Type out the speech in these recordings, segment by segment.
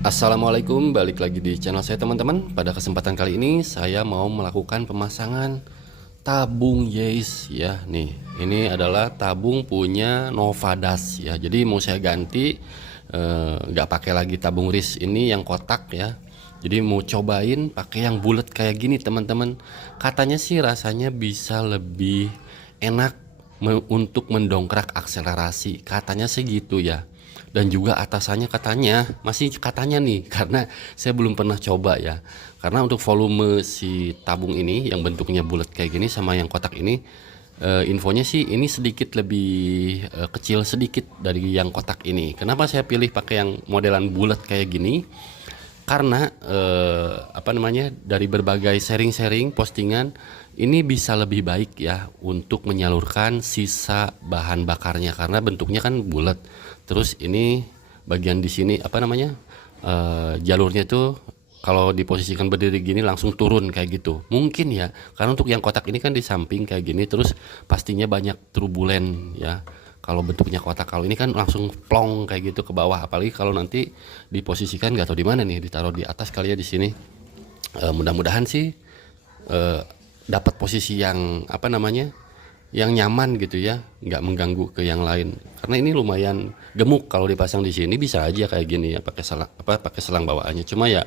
Assalamualaikum, balik lagi di channel saya teman-teman. Pada kesempatan kali ini saya mau melakukan pemasangan tabung Yays ya. Nih, ini adalah tabung punya Novadas ya. Jadi mau saya ganti, nggak pakai lagi tabung RIS ini yang kotak ya. Jadi mau cobain pakai yang bulat kayak gini teman-teman. Katanya sih rasanya bisa lebih enak untuk mendongkrak akselerasi. Katanya sih gitu ya. Dan juga atasannya katanya, masih katanya nih, karena saya belum pernah coba ya. Karena untuk volume si tabung ini yang bentuknya bulat kayak gini sama yang kotak ini, infonya sih ini sedikit lebih kecil sedikit dari yang kotak ini. Kenapa saya pilih pakai yang modelan bulat kayak gini? Karena apa namanya, dari berbagai sharing-sharing postingan ini bisa lebih baik ya untuk menyalurkan sisa bahan bakarnya, karena bentuknya kan bulat. Terus ini bagian di sini apa namanya, jalurnya tuh kalau diposisikan berdiri gini langsung turun kayak gitu mungkin ya, karena untuk yang kotak ini kan di samping kayak gini, terus pastinya banyak turbulen ya. Kalau bentuknya kotak, kalau ini kan langsung plong kayak gitu ke bawah, apalagi kalau nanti diposisikan nggak tahu di mana nih, ditaruh di atas kali ya di sini. Mudah-mudahan sih dapat posisi yang apa namanya, yang nyaman gitu ya, nggak mengganggu ke yang lain. Karena ini lumayan gemuk, kalau dipasang di sini bisa aja kayak gini ya, pakai selang apa, pakai selang bawaannya. Cuma ya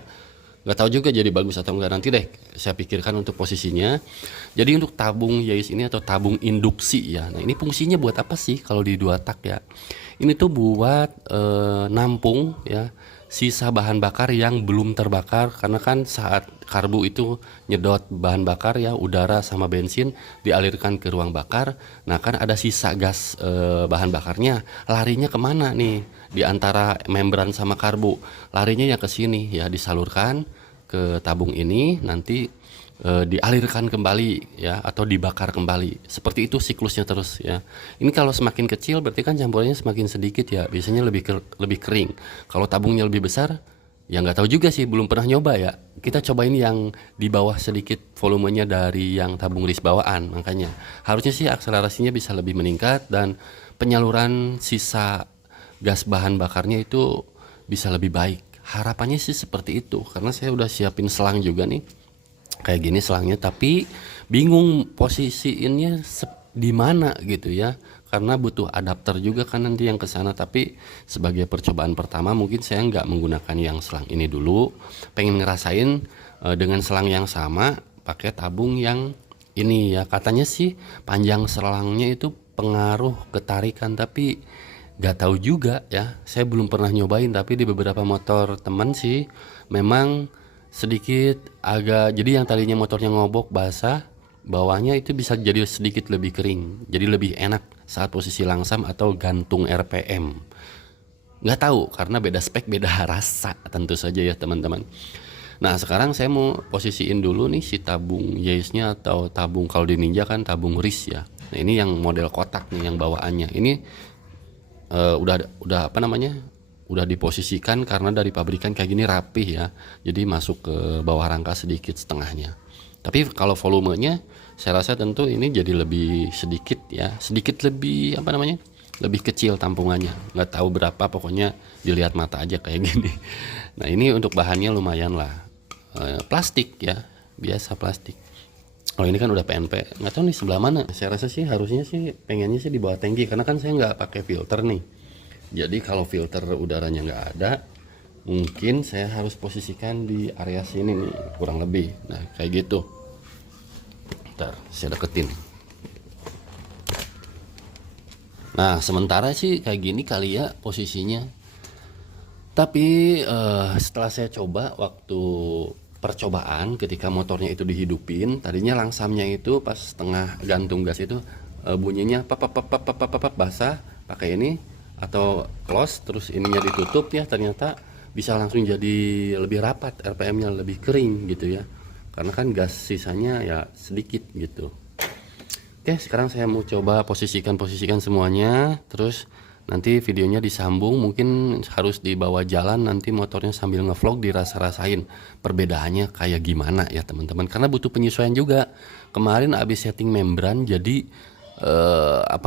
nggak tahu juga jadi bagus atau enggak, nanti deh saya pikirkan untuk posisinya. Jadi untuk tabung Yays ini atau tabung induksi ya, nah ini fungsinya buat apa sih kalau di dua tak ya? Ini tuh buat nampung ya sisa bahan bakar yang belum terbakar, karena kan saat karbu itu nyedot bahan bakar ya, udara sama bensin dialirkan ke ruang bakar. Nah kan ada sisa gas bahan bakarnya, larinya kemana nih di antara membran sama karbu? Larinya ya ke sini ya, disalurkan ke tabung ini, nanti dialirkan kembali ya, atau dibakar kembali. Seperti itu siklusnya terus ya. Ini kalau semakin kecil berarti kan campurannya semakin sedikit ya, biasanya lebih kering. Kalau tabungnya lebih besar ya nggak tahu juga sih, belum pernah nyoba ya. Kita cobain yang di bawah sedikit volumenya dari yang tabung RIS bawaan, makanya harusnya sih akselerasinya bisa lebih meningkat dan penyaluran sisa gas bahan bakarnya itu bisa lebih baik. Harapannya sih seperti itu, karena saya udah siapin selang juga nih kayak gini selangnya, tapi bingung posisiinnya di mana gitu ya, karena butuh adapter juga kan nanti yang ke sana. Tapi sebagai percobaan pertama mungkin saya nggak menggunakan yang selang ini dulu, pengen ngerasain dengan selang yang sama pakai tabung yang ini ya. Katanya sih panjang selangnya itu pengaruh ketarikan, tapi nggak tahu juga ya, saya belum pernah nyobain. Tapi di beberapa motor teman sih memang sedikit agak, jadi yang tadinya motornya ngobok basah bawahnya itu bisa jadi sedikit lebih kering, jadi lebih enak saat posisi langsam atau gantung RPM. Nggak tahu, karena beda spek beda rasa tentu saja ya teman-teman. Nah sekarang saya mau posisiin dulu nih si tabung Yays-nya, atau tabung kalau di Ninja kan tabung RIS ya. Nah ini yang model kotak nih, yang bawaannya ini udah apa namanya, udah diposisikan, karena dari pabrikan kayak gini rapih ya, jadi masuk ke bawah rangka sedikit setengahnya. Tapi kalau volumenya saya rasa tentu ini jadi lebih sedikit ya, sedikit lebih apa namanya, lebih kecil tampungannya, nggak tahu berapa, pokoknya dilihat mata aja kayak gini. Nah ini untuk bahannya lumayan lah, plastik ya, biasa plastik. Oh ini kan udah PNP, nggak tahu nih sebelah mana. Saya rasa sih harusnya sih pengennya sih di bawah tangki, karena kan saya nggak pakai filter nih. Jadi kalau filter udaranya nggak ada, mungkin saya harus posisikan di area sini nih kurang lebih. Nah kayak gitu. Ntar saya deketin. Nah sementara sih kayak gini kali ya posisinya. Tapi setelah saya coba waktu percobaan, ketika motornya itu dihidupin, tadinya langsamnya itu pas setengah gantung gas itu bunyinya pap pap pap pap pap pap, basah. Pakai ini atau close terus ininya ditutup ya, ternyata bisa langsung jadi lebih rapat, RPM-nya lebih kering gitu ya, karena kan gas sisanya ya sedikit gitu. Oke sekarang saya mau coba posisikan semuanya, terus nanti videonya disambung, mungkin harus dibawa jalan nanti motornya sambil ngevlog, dirasa-rasain perbedaannya kayak gimana ya teman-teman, karena butuh penyesuaian juga. Kemarin abis setting membran, jadi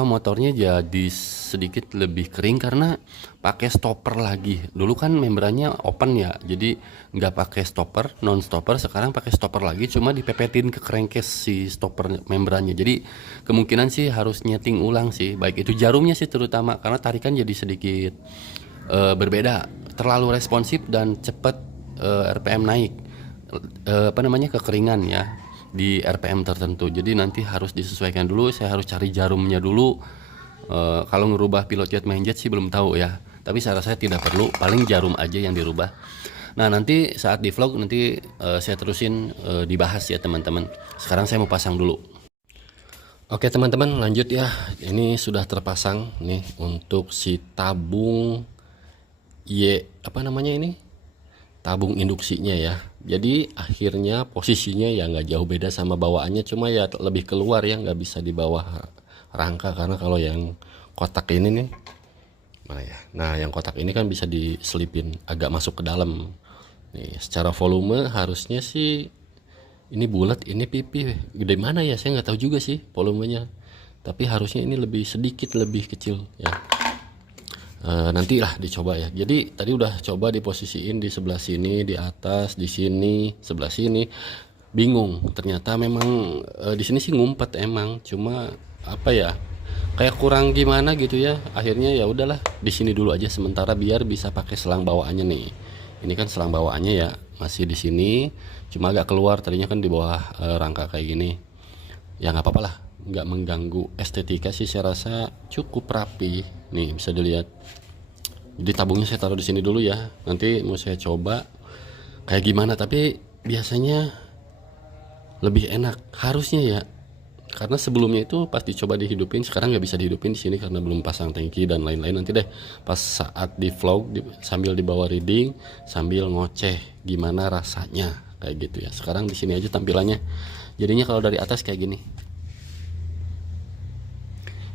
motornya jadi sedikit lebih kering karena pakai stopper lagi. Dulu kan membrannya open ya, jadi nggak pakai stopper, non stopper. Sekarang pakai stopper lagi, cuma dipepetin ke crankcase si stopper membrannya. Jadi kemungkinan sih harus nyeting ulang sih, baik itu jarumnya sih terutama, karena tarikan jadi sedikit berbeda, terlalu responsif dan cepat RPM naik, kekeringan ya di RPM tertentu. Jadi nanti harus disesuaikan dulu. Saya harus cari jarumnya dulu. Kalau ngerubah pilot jet main jet sih belum tahu ya, tapi saya rasa tidak perlu, paling jarum aja yang dirubah. Nah, nanti saat di vlog nanti saya terusin dibahas ya teman-teman. Sekarang saya mau pasang dulu. Oke teman-teman, lanjut ya. Ini sudah terpasang nih untuk si tabung tabung induksinya ya. Jadi akhirnya posisinya ya nggak jauh beda sama bawaannya, cuma ya lebih keluar ya, nggak bisa di bawah rangka. Karena kalau yang kotak ini nih, mana ya, nah yang kotak ini kan bisa diselipin agak masuk ke dalam nih. Secara volume harusnya sih ini bulat, ini pipi, gede mana ya, saya nggak tahu juga sih volumenya, tapi harusnya ini lebih sedikit lebih kecil ya. Nantilah dicoba ya. Jadi tadi udah coba diposisiin di sebelah sini, di atas, di sini, sebelah sini, bingung. Ternyata memang di sini sih ngumpet emang, cuma apa ya, kayak kurang gimana gitu ya. Akhirnya ya udahlah di sini dulu aja sementara biar bisa pakai selang bawaannya nih. Ini kan selang bawaannya ya masih di sini, cuma agak keluar, tadinya kan di bawah rangka kayak gini. Ya nggak apa-apa lah, nggak mengganggu estetika sih, saya rasa cukup rapi nih, bisa dilihat. Jadi tabungnya saya taruh di sini dulu ya, nanti mau saya coba kayak gimana. Tapi biasanya lebih enak harusnya ya, karena sebelumnya itu pas dicoba dihidupin, sekarang nggak bisa dihidupin di sini karena belum pasang tangki dan lain-lain. Nanti deh pas saat di vlog sambil dibawa reading, sambil ngoceh gimana rasanya kayak gitu ya. Sekarang di sini aja tampilannya, jadinya kalau dari atas kayak gini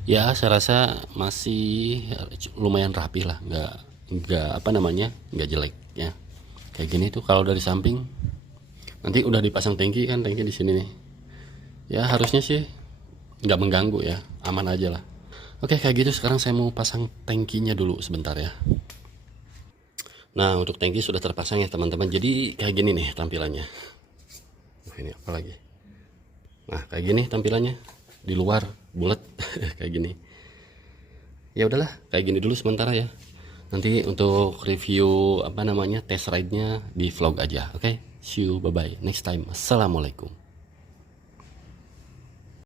ya, saya rasa masih lumayan rapi lah, nggak jelek ya. Kayak gini tuh kalau dari samping. Nanti udah dipasang tangki kan, tangki di sini nih ya, harusnya sih nggak mengganggu ya, aman aja lah. Oke kayak gitu. Sekarang saya mau pasang tangkinya dulu sebentar ya. Nah untuk tangki sudah terpasang ya teman-teman, jadi kayak gini nih tampilannya. Ini apa lagi, nah kayak gini tampilannya di luar bulat kayak gini. Ya udahlah kayak gini dulu sementara ya. Nanti untuk review test ride nya di vlog aja. Oke, see you, bye bye, next time. Assalamualaikum.